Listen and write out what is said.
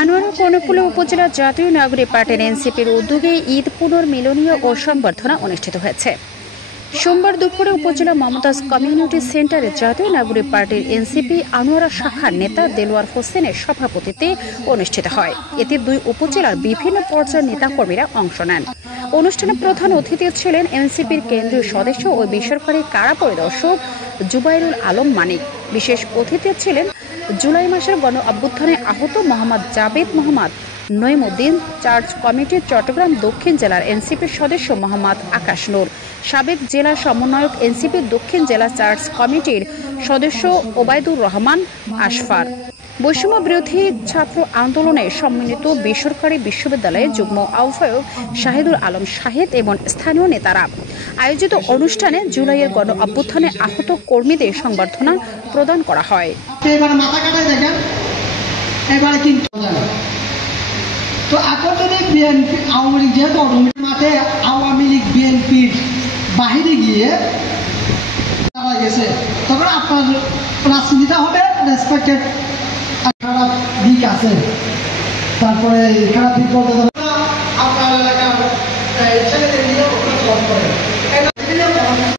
আনোয়ারা কর্ণফুলী উপজেলা জাতীয় নাগরিক পার্টির এনসিপির উদ্যোগে ঈদ পুনর্মিলনীয় ও সংবর্ধনা অনুষ্ঠিত হয়েছে। সোমবার দুপুরে উপজেলা মমতাজ কমিউনিটি সেন্টারে জাতীয় নাগরিক পার্টির এনসিপি আনোয়ারা শাখার নেতা দেলোয়ার হোসেনের সভাপতিত্বে অনুষ্ঠিত হয়। এতে দুই উপজেলার বিভিন্ন পর্যায়ের নেতাকর্মীরা অংশ নেন। অনুষ্ঠানে প্রধান অতিথি ছিলেন এনসিপির কেন্দ্রীয় সদস্য ও বেসরকারি কারা পরিদর্শক জুবাইরুল আলম মানিক। বিশেষ অতিথি ছিলেন জুলাই মাসের গণ অভ্যুত্থানে আহত মোহাম্মদ জাবেদ মোহাম্মদ নঈমুদ্দিন, চার্চ কমিটির চট্টগ্রাম দক্ষিণ জেলার এনসিপির সদস্য মোহাম্মদ আকাশ নূর, সাবেক জেলা সমন্বয়ক এনসিপির দক্ষিণ জেলা চার্চ কমিটির সদস্য ওবায়দুর রহমান আশফার, বৈষম্য বিরোধী ছাত্র আন্দোলনে সম্মিলিত বেসরকারি বিশ্ববিদ্যালয়ের যুগ্ম আহ্বায়ক শাহিদুল আলম শাহিদ এবং স্থানীয় নেতারা। আয়োজিত অনুষ্ঠানে জুলাইয়ের গণ অভ্যুত্থানে আহত কর্মীদের সংবর্ধনা প্রদান করা হয়। তো এখন যদি বিএনপি আওয়ামী লীগ যেহেতু মাঠে আওয়ামী লীগ বিএনপির বাহিরে গিয়ে দাঁড়া গেছে, তখন আপনার রাজনীতিটা হবে রেসপেক্টেড। খারাপ দিক আছে, তারপরে খারাপ দিক বলতে